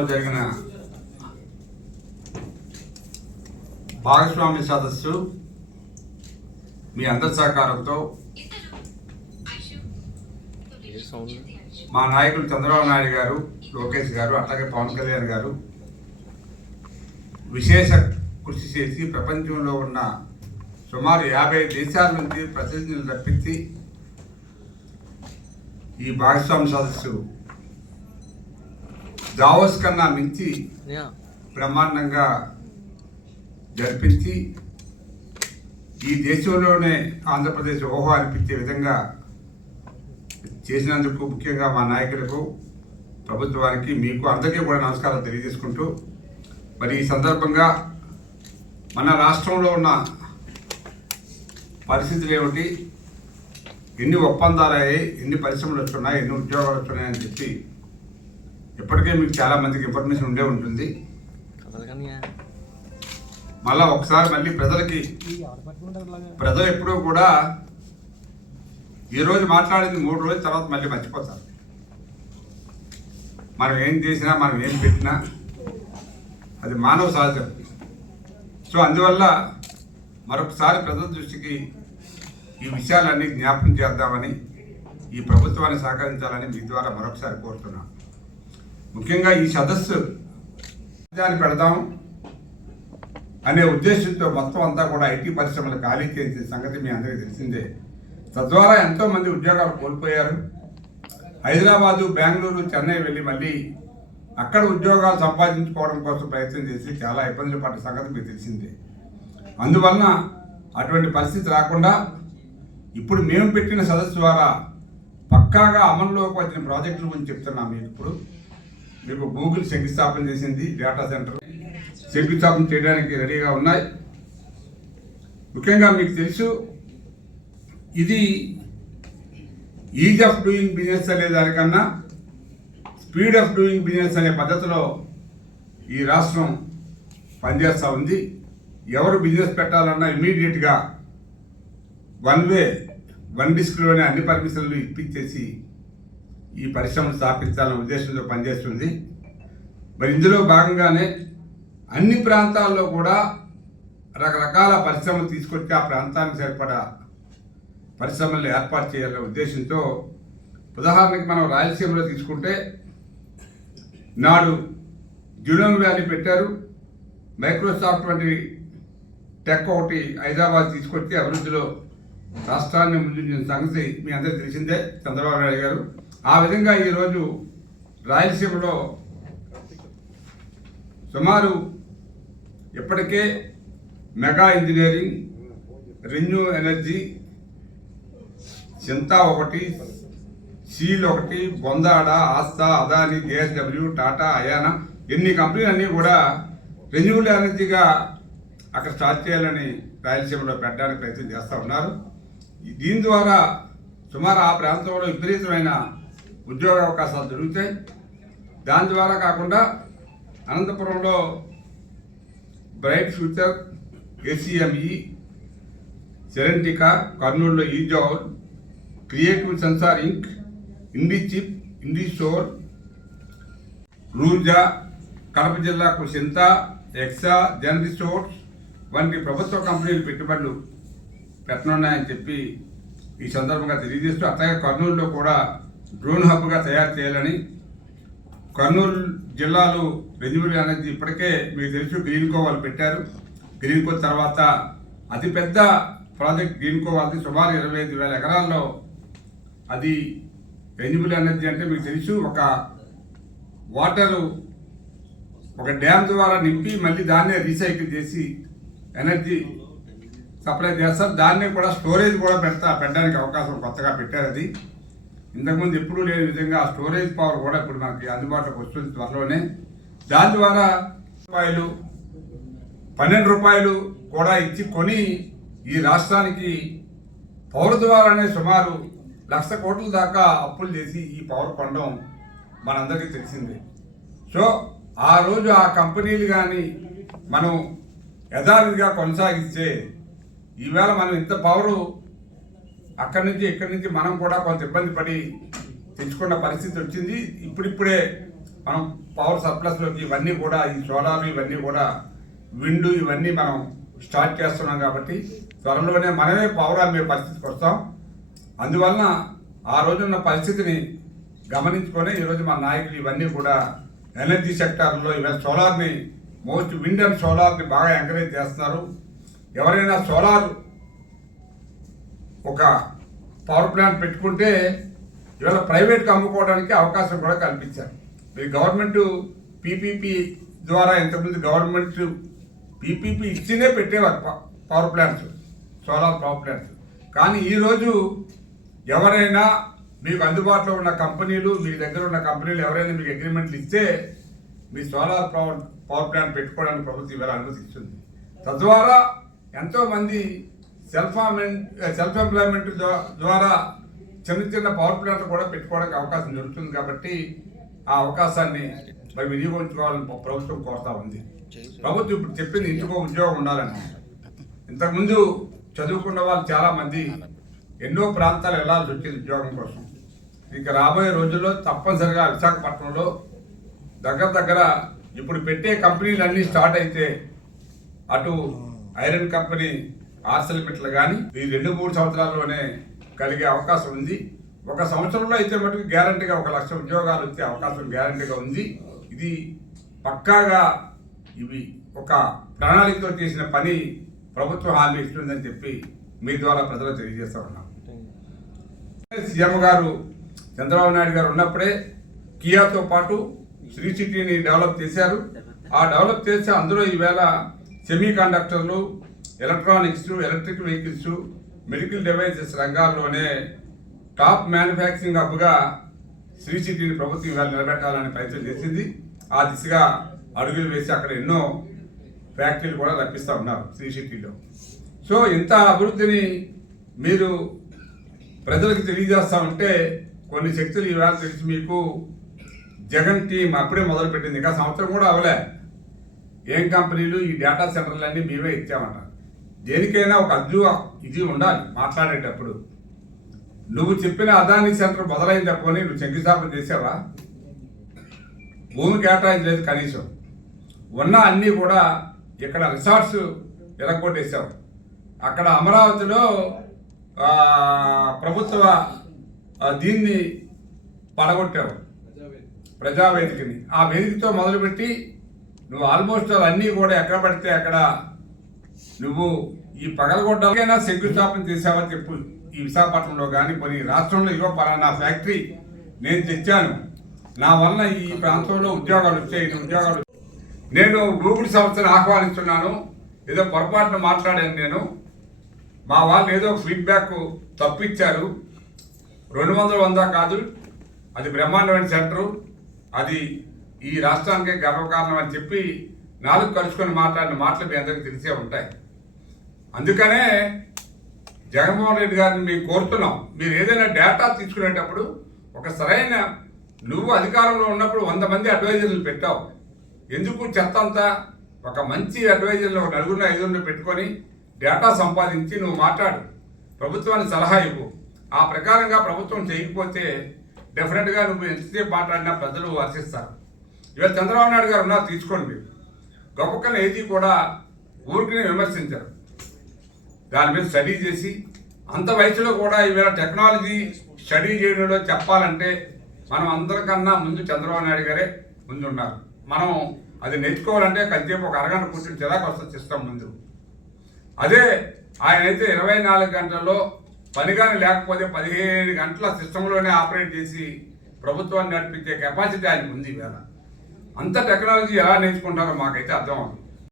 రాష్ట్రంలో జరిగిన భాగస్వామ్య సదస్సు మీ అందరి సహకారంతో మా నాయకులు చంద్రబాబు నాయుడు గారు, లోకేష్ గారు, అట్లాగే పవన్ కళ్యాణ్ గారు విశేష కృషి చేసి ప్రపంచంలో ఉన్న సుమారు 50 దేశాల నుంచి ప్రతినిధులు రప్పించి ఈ భాగస్వామ్య సదస్సు దావోస్ కన్నా మించి బ్రహ్మాండంగా జరిపించి ఈ దేశంలోనే ఆంధ్రప్రదేశ్ ఓహో అనిపించే విధంగా చేసినందుకు ముఖ్యంగా మా నాయకులకు, ప్రభుత్వానికి, మీకు అందరికీ కూడా నమస్కారాలు తెలియజేసుకుంటూ, మరి ఈ సందర్భంగా మన రాష్ట్రంలో ఉన్న పరిస్థితులు ఏమిటి, ఎన్ని ఒప్పందాలు అయ్యాయి, ఎన్ని పరిశ్రమలు వస్తున్నాయి, ఎన్ని ఉద్యోగాలు వస్తున్నాయని చెప్పి ఇప్పటికే మీకు చాలామందికి ఇన్ఫర్మేషన్ ఉండే ఉంటుంది. మళ్ళీ ఒకసారి మళ్ళీ ప్రజలు ఎప్పుడూ కూడా ఈరోజు మాట్లాడింది 3 రోజుల తర్వాత మళ్ళీ మర్చిపోతారు. మనం ఏం చేసినా, మనం ఏం పెట్టినా అది మానవ సహజం. సో అందువల్ల మరొకసారి ప్రజల దృష్టికి ఈ విషయాలన్నీ జ్ఞాపకం చేద్దామని, ఈ ప్రభుత్వాన్ని సహకరించాలని మీ ద్వారా మరొకసారి కోరుతున్నాను. ముఖ్యంగా ఈ సదస్సు దాన్ని పెడదాం అనే ఉద్దేశంతో మొత్తం అంతా కూడా ఐటీ పరిశ్రమలు ఖాళీ చేసే సంగతి మీ అందరికీ తెలిసిందే. తద్వారా ఎంతోమంది ఉద్యోగాలు కోల్పోయారు. హైదరాబాదు, బెంగళూరు, చెన్నై వెళ్ళి మళ్ళీ అక్కడ ఉద్యోగాలు సంపాదించుకోవడం కోసం ప్రయత్నం చేసి చాలా ఇబ్బందులు పడ్డ సంగతి మీకు తెలిసిందే. అందువలన అటువంటి పరిస్థితి రాకుండా ఇప్పుడు మేము పెట్టిన సదస్సు ద్వారా పక్కాగా అమల్లోకి వచ్చిన ప్రాజెక్టుల గురించి చెప్తున్నాం. మీకు గూగుల్ శంకుస్థాపన చేసింది, డేటా సెంటర్ శంకుస్థాపన చేయడానికి రెడీగా ఉన్నాయి. ముఖ్యంగా మీకు తెలుసు, ఇది ఈజ్ ఆఫ్ డూయింగ్ బిజినెస్ అనే దానికన్నా స్పీడ్ ఆఫ్ డూయింగ్ బిజినెస్ అనే పద్ధతిలో ఈ రాష్ట్రం పనిచేస్తూ ఉంది. ఎవరు బిజినెస్ పెట్టాలన్నా ఇమీడియట్గా వన్ డిస్క్లోనే అన్ని పర్మిషన్లు ఇప్పించేసి ఈ పరిశ్రమను స్థాపించాలనే ఉద్దేశంతో పనిచేస్తుంది. మరి ఇందులో భాగంగానే అన్ని ప్రాంతాల్లో కూడా రకరకాల పరిశ్రమలు తీసుకొచ్చి ఆ ప్రాంతానికి సరిపడా పరిశ్రమలు ఏర్పాటు చేయాలనే ఉద్దేశంతో, ఉదాహరణకి మనం రాయలసీమలో తీసుకుంటే నాడు జూలాంగ్ వ్యాలీ పెట్టారు. మైక్రోసాఫ్ట్ వంటి టెక్ ఒకటి హైదరాబాద్ తీసుకొచ్చి అభివృద్ధిలో రాష్ట్రాన్ని ముందుంచిన సంగతి మీ అందరికీ తెలిసిందే, చంద్రబాబు నాయుడు గారు. ఆ విధంగా ఈరోజు రాయలసీమలో సుమారు ఇప్పటికే మెగా ఇంజనీరింగ్, రెన్యూ ఎనర్జీ, చింతా ఒకటి, సీల్ ఒకటి, బొందాడ, ఆస్థా, అదాని, JSW, టాటా, అయానా, ఎన్ని కంపెనీలు అన్నీ కూడా రెన్యూబుల్ ఎనర్జీగా అక్కడ స్టార్ట్ చేయాలని రాయలసీమలో పెట్టడానికి ప్రయత్నం చేస్తూ ఉన్నారు. దీని ద్వారా సుమారు ఆ ప్రాంతంలో విపరీతమైన ఉద్యోగ అవకాశాలు దొరుకుతాయి. దాని ద్వారా కాకుండా అనంతపురంలో బ్రైట్ ఫ్యూచర్, ACME, సెరెంటికా, కర్నూలులో ఈజాల్, క్రియేటివ్ సెన్సార్ ఇంక్, ఇండిచిప్, ఇండిసోర్, రూజా, కడప జిల్లాకు సింతా, ఎక్సా, జనరిసోర్స్ వంటి ప్రభుత్వ కంపెనీలు పెట్టుబడులు పెట్టనున్నాయని చెప్పి ఈ సందర్భంగా తెలియజేస్తూ, అట్లాగే కర్నూలులో కూడా డ్రోన్ హబ్గా తయారు చేయాలని, కర్నూలు జిల్లాలో రెన్యూబుల్ ఎనర్జీ ఇప్పటికే మీకు తెలుసు గ్రీన్ కో వాళ్ళు పెట్టారు. గ్రీన్ కో తర్వాత అతిపెద్ద ప్రాజెక్ట్ గ్రీన్ కో వాళ్ళది సుమారు 25,000 ఎకరాల్లో. అది రెన్యూబుల్ ఎనర్జీ అంటే మీకు తెలుసు, వాటరు ఒక డ్యామ్ ద్వారా నింపి మళ్ళీ దాన్నే రీసైకిల్ చేసి ఎనర్జీ సప్లై చేస్తారు. దాన్నే కూడా స్టోరేజ్ కూడా పెట్టడానికి అవకాశం కొత్తగా పెట్టారు. అది ఇంతకుముందు ఎప్పుడూ లేని విధంగా స్టోరేజ్ పవర్ కూడా ఇప్పుడు మనకి అందుబాటులోకి వస్తుంది త్వరలోనే. దాని ద్వారా ₹12 కూడా ఇచ్చి కొని ఈ రాష్ట్రానికి పవర్ ద్వారానే సుమారు 1,00,000 కోట్ల దాకా అప్పులు చేసి ఈ పవర్ కొనడం మనందరికీ తెలిసిందే. సో ఆ రోజు ఆ కంపెనీలు కానీ మనం యథావిధిగా కొనసాగిస్తే ఈవేళ మనం ఇంత పవరు అక్కడి నుంచి ఇక్కడి నుంచి మనం కూడా కొంత ఇబ్బంది పడి తెచ్చుకున్న పరిస్థితి వచ్చింది. ఇప్పుడిప్పుడే మనం పవర్ సర్ప్లస్లోకి ఇవన్నీ కూడా ఈ సోలార్ ఇవన్నీ కూడా విండ్ ఇవన్నీ మనం స్టార్ట్ చేస్తున్నాం కాబట్టి త్వరలోనే మనమే పవర్ అమ్మే పరిస్థితికి వస్తాం. అందువలన ఆ రోజున్న పరిస్థితిని గమనించుకొని ఈరోజు మన నాయకులు ఇవన్నీ కూడా ఎనర్జీ సెక్టార్లో ఇవాళ సోలార్ని మోస్ట్ విండ్ అండ్ సోలార్ని బాగా ఎంకరేజ్ చేస్తున్నారు. ఎవరైనా సోలార్ ఒక పవర్ ప్లాంట్ పెట్టుకుంటే ఇవాళ ప్రైవేట్కి అమ్ముకోవడానికి అవకాశం కూడా కల్పించారు. ఈ గవర్నమెంట్ పీపీపీ ద్వారా ఇంతకుముందు గవర్నమెంట్ పీపీపీ ఇచ్చినే పెట్టేవారు power plants, solar power plants. కానీ ఈరోజు ఎవరైనా మీకు అందుబాటులో ఉన్న కంపెనీలు, మీ దగ్గర ఉన్న కంపెనీలు ఎవరైనా మీకు అగ్రిమెంట్లు ఇస్తే మీ సోలార్ పవర్ ప్లాంట్ పెట్టుకోవడానికి ప్రభుత్వం ఇవాళ అనుమతి ఇస్తుంది. తద్వారా ఎంతోమంది సెల్ఫ్ ఎంప్లాయ్మెంట్ ద్వారా చిన్న చిన్న పవర్ ప్లాంట్లు కూడా పెట్టుకోవడానికి అవకాశం దొరుకుతుంది. కాబట్టి ఆ అవకాశాన్ని మరి వినియోగించుకోవాలని ప్రభుత్వం కోరుతా ఉంది. ప్రభుత్వం ఇప్పుడు చెప్పింది ఇంటికో ఉద్యోగం ఉండాలని. ఇంతకుముందు చదువుకున్న వాళ్ళు చాలామంది ఎన్నో ప్రాంతాలు వెళ్ళాల్సి వచ్చింది ఉద్యోగం కోసం. ఇక రాబోయే రోజుల్లో తప్పనిసరిగా విశాఖపట్నంలో దగ్గర ఇప్పుడు పెట్టే కంపెనీలన్నీ స్టార్ట్ అయితే అటు ఐరన్ కంపెనీ ఆర్సెల్మెట్లు కానీ ఈ 2-3 సంవత్సరాల్లోనే కలిగే అవకాశం ఉంది. 1 సంవత్సరంలో అయితే మటుకు గ్యారంటీగా 1 లక్ష ఉద్యోగాలు వచ్చే అవకాశం గ్యారంటీగా ఉంది. ఇది పక్కాగా ఇవి ఒక ప్రణాళికతో చేసిన పని ప్రభుత్వం హామీ ఇస్తుందని చెప్పి మీ ద్వారా ప్రజలకు తెలియజేస్తా ఉన్నాం. సీఎం గారు చంద్రబాబు నాయుడు గారు ఉన్నప్పుడే కియాతో పాటు శ్రీ సిటీని డెవలప్ చేశారు. ఆ డెవలప్ చేస్తే అందులో ఈవేళ సెమీ కండక్టర్లు, electronics, electric vehicles, medical devices రంగాల్లోనే టాప్ మ్యానుఫ్యాక్చరింగ్ హబ్గా శ్రీ సిటీని ప్రభుత్వం ఇవాళ నిలబెట్టాలని ప్రయత్నం చేసింది. ఆ దిశగా అడుగులు వేసి అక్కడ ఎన్నో ఫ్యాక్టరీలు కూడా రప్పిస్తూ ఉన్నారు శ్రీ సిటీలో. సో ఇంత అభివృద్ధిని మీరు ప్రజలకు తెలియజేస్తా ఉంటే కొన్ని శక్తులు ఈవేళ తెలిసి మీకు జగన్ టీం అప్పుడే మొదలుపెట్టింది. ఇంకా సంవత్సరం కూడా అవలే. ఏం కంపెనీలు ఈ డేటా సెంటర్లన్నీ మేమే ఇచ్చామంట. దేనికైనా ఒక ఇది ఉండాలి మాట్లాడేటప్పుడు. నువ్వు చెప్పిన అదానీ సెంటర్ మొదలైంది తప్పని నువ్వు శంకుస్థాపన చేసావా? భూమి కేటాయించలేదు కనీసం. ఉన్న అన్నీ కూడా ఇక్కడ రిసార్ట్స్ ఎరగొట్టేసావు. అక్కడ అమరావతిలో ప్రభుత్వ దీన్ని పడగొట్టావు, ప్రజావేదికని. ఆ వేదికతో మొదలుపెట్టి నువ్వు ఆల్మోస్ట్ అన్నీ కూడా ఎక్కడ పడితే అక్కడ నువ్వు ఈ పగలగొడ్డకైనా శంకుస్థాపన చేసావని చెప్పు. ఈ విశాఖపట్నంలో కానీ కొన్ని రాష్ట్రంలో ఇగో పలానా ఫ్యాక్టరీ నేను తెచ్చాను, నా వలన ఈ ప్రాంతంలో ఉద్యోగాలు వచ్చాయి, ఉద్యోగాలు. నేను గూగుల్ సంస్థను ఆహ్వానిస్తున్నాను. ఏదో పొరపాటున మాట్లాడాను నేను. మా వాళ్ళు ఏదో ఫీడ్బ్యాక్ తప్పిచ్చారు. 200 కాదు, అది బ్రహ్మాండమైన సెంటరు, అది ఈ రాష్ట్రానికే గర్వకారణం అని చెప్పి 4 కలుసుకొని మాట్లాడిన మాటలు మీ అందరికీ తెలిసే ఉంటాయి. అందుకనే జగన్మోహన్ రెడ్డి గారిని మేము కోరుతున్నాం, మీరు ఏదైనా డేటా తీసుకునేటప్పుడు ఒక సరైన, నువ్వు అధికారంలో ఉన్నప్పుడు 100 మంది అడ్వైజర్లు పెట్టావు. ఎందుకు చెత్త అంతా? ఒక మంచి అడ్వైజర్లు 4-5 పెట్టుకొని డేటా సంపాదించి నువ్వు మాట్లాడు, ప్రభుత్వానికి సలహా ఇవ్వు. ఆ ప్రకారంగా ప్రభుత్వం చేయకపోతే డెఫినెట్గా నువ్వు ఎంతసేపు మాట్లాడినా ప్రజలు హర్షిస్తారు. ఇవాళ చంద్రబాబు నాయుడు గారు ఉన్నారు, తీసుకోండి. మీరు గొప్పకన్నా ఏది కూడా ఊరికి విమర్శించారు. దాని మీద స్టడీ చేసి అంత వయసులో కూడా ఈవేళ టెక్నాలజీ స్టడీ చేయడంలో చెప్పాలంటే మనం అందరికన్నా ముందు చంద్రబాబు నాయుడు గారే ముందు ఉన్నారు. మనం అది నేర్చుకోవాలంటే కొంచెంసేపు ఒక అరగంట కూర్చొని చిరాకు వస్తుంది సిస్టమ్ ముందు. అదే ఆయన అయితే 24 గంటల్లో పని కానీ లేకపోతే 15 గంటల సిస్టంలోనే ఆపరేట్ చేసి ప్రభుత్వాన్ని నడిపించే కెపాసిటీ ఆయనకు ఉంది. ఈవేళ అంత టెక్నాలజీ ఎలా నేర్చుకుంటారో మాకైతే అర్థం అవుతుంది.